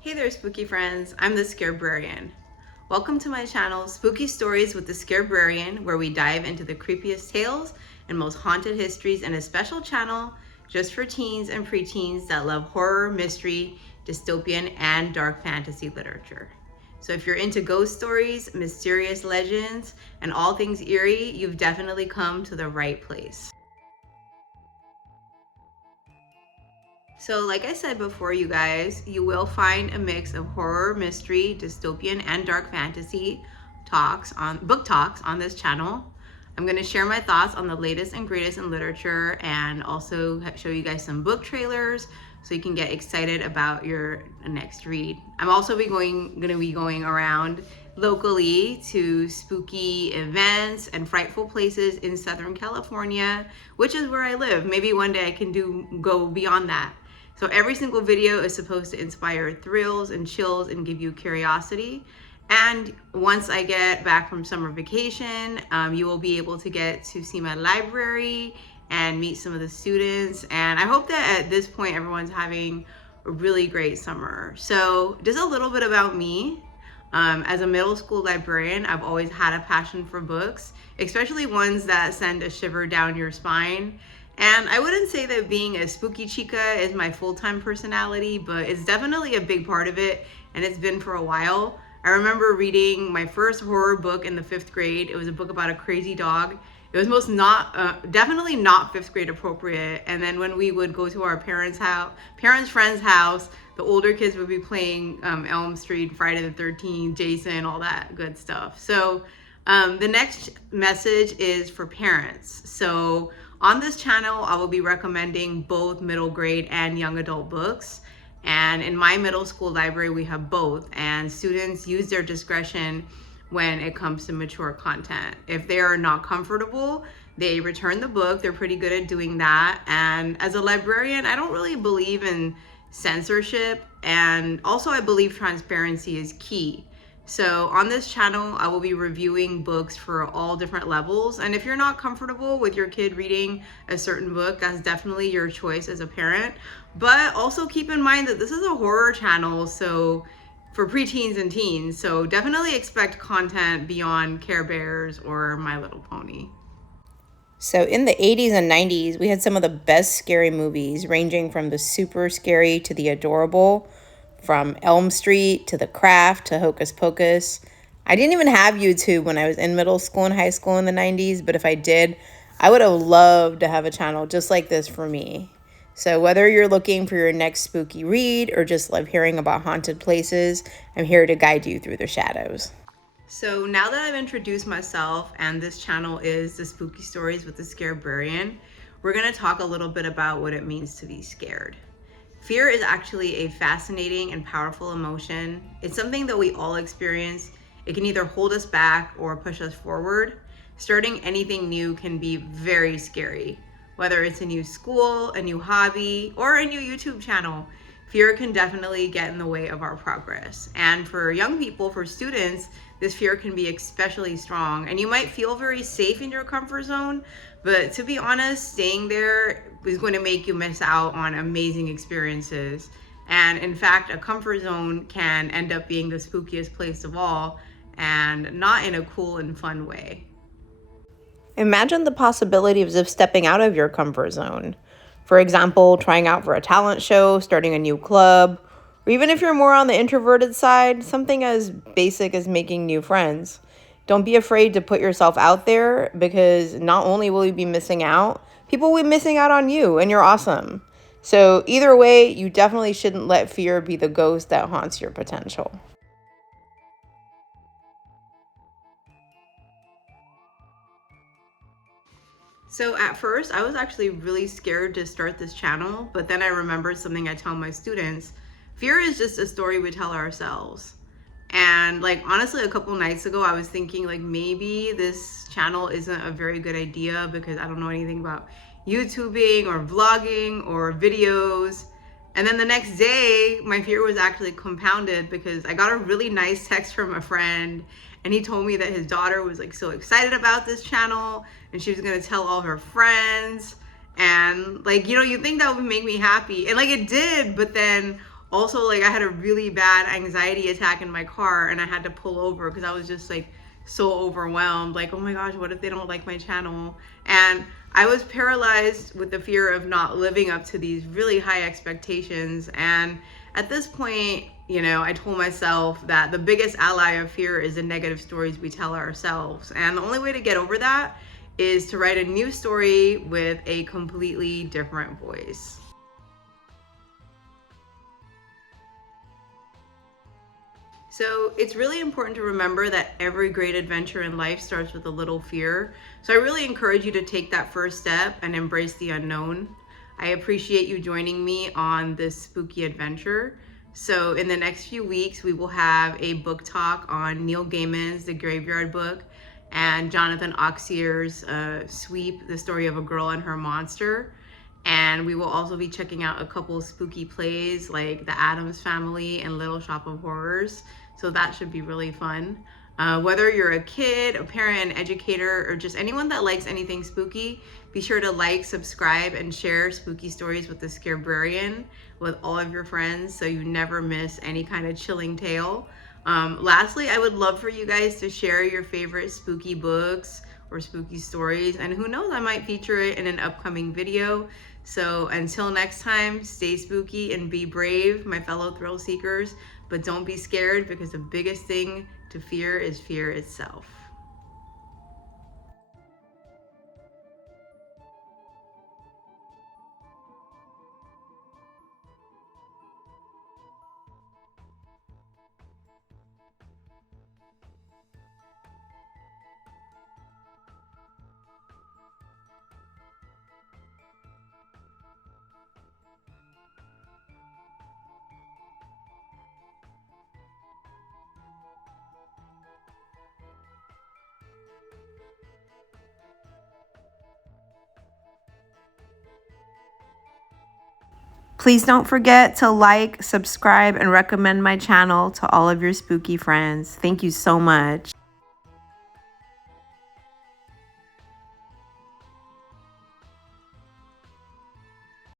Hey there, spooky friends. I'm the Scarebrarian. Welcome to my channel, Spooky Stories with the Scarebrarian, where we dive into the creepiest tales and most haunted histories in a special channel just for teens and preteens that love horror, mystery, dystopian, and dark fantasy literature. So if you're into ghost stories, mysterious legends, and all things eerie, you've definitely come to the right place. So like I said before, you guys, you will find a mix of horror, mystery, dystopian, and dark fantasy book talks on this channel. I'm going to share my thoughts on the latest and greatest in literature and also show you guys some book trailers so you can get excited about your next read. I'm also going to be going around locally to spooky events and frightful places in Southern California, which is where I live. Maybe one day I can go beyond that. So every single video is supposed to inspire thrills and chills and give you curiosity. And once I get back from summer vacation, you will be able to get to see my library and meet some of the students. And I hope that at this point, everyone's having a really great summer. So just a little bit about me. As a middle school librarian, I've always had a passion for books, especially ones that send a shiver down your spine. And I wouldn't say that being a spooky chica is my full-time personality, but it's definitely a big part of it, and it's been for a while. I remember reading my first horror book in the 5th grade. It was a book about a crazy dog. It was definitely not 5th grade appropriate. And then when we would go to our parents' friend's house, the older kids would be playing Elm Street, Friday the 13th, Jason, all that good stuff. So the next message is for parents. So on this channel, I will be recommending both middle grade and young adult books. And in my middle school library, we have both, and students use their discretion when it comes to mature content. If they are not comfortable, they return the book. They're pretty good at doing that. And as a librarian, I don't really believe in censorship. And also I believe transparency is key. So on this channel, I will be reviewing books for all different levels. And if you're not comfortable with your kid reading a certain book, that's definitely your choice as a parent. But also keep in mind that this is a horror channel, so for preteens and teens. So definitely expect content beyond Care Bears or My Little Pony. So in the 80s and 90s, we had some of the best scary movies, ranging from the super scary to the adorable, from Elm Street to The Craft to Hocus Pocus. I didn't even have YouTube when I was in middle school and high school in the 90s, but if I did, I would have loved to have a channel just like this for me. So whether you're looking for your next spooky read or just love hearing about haunted places, I'm here to guide you through the shadows. So now that I've introduced myself and this channel is the Spooky Stories with the Scarebrarian, we're going to talk a little bit about what it means to be scared. Fear is actually a fascinating and powerful emotion. It's something that we all experience. It can either hold us back or push us forward. Starting anything new can be very scary. Whether it's a new school, a new hobby, or a new YouTube channel, fear can definitely get in the way of our progress. And for young people, for students, this fear can be especially strong. And you might feel very safe in your comfort zone, but to be honest, staying there is going to make you miss out on amazing experiences. And in fact, a comfort zone can end up being the spookiest place of all, and not in a cool and fun way. Imagine the possibilities of stepping out of your comfort zone. For example, trying out for a talent show, starting a new club, or even if you're more on the introverted side, something as basic as making new friends. Don't be afraid to put yourself out there, because not only will you be missing out, people will be missing out on you, and you're awesome. So either way, you definitely shouldn't let fear be the ghost that haunts your potential. So at first, I was actually really scared to start this channel, but then I remembered something I tell my students. Fear is just a story we tell ourselves. And like, honestly, a couple nights ago, I was thinking like maybe this channel isn't a very good idea because I don't know anything about YouTubing or vlogging or videos. And then the next day, my fear was actually compounded because I got a really nice text from a friend, and he told me that his daughter was like so excited about this channel and she was gonna tell all her friends. And like, you know, you think that would make me happy, and like it did, but then also like I had a really bad anxiety attack in my car and I had to pull over because I was just like so overwhelmed, like, oh my gosh, what if they don't like my channel? And I was paralyzed with the fear of not living up to these really high expectations. And at this point, you know, I told myself that the biggest ally of fear is the negative stories we tell ourselves, and the only way to get over that is to write a new story with a completely different voice. So it's really important to remember that every great adventure in life starts with a little fear. So I really encourage you to take that first step and embrace the unknown. I appreciate you joining me on this spooky adventure. So in the next few weeks, we will have a book talk on Neil Gaiman's The Graveyard Book and Jonathan Auxier's Sweep, the story of a girl and her monster. And we will also be checking out a couple spooky plays like The Addams Family and Little Shop of Horrors. So that should be really fun. Whether you're a kid, a parent, an educator, or just anyone that likes anything spooky, be sure to like, subscribe, and share spooky stories with the Scarebrarian with all of your friends so you never miss any kind of chilling tale. Lastly, I would love for you guys to share your favorite spooky books or spooky stories, and who knows, I might feature it in an upcoming video. So until next time, stay spooky and be brave, my fellow thrill seekers, but don't be scared, because the biggest thing to fear is fear itself. Please don't forget to like, subscribe, and recommend my channel to all of your spooky friends. Thank you so much.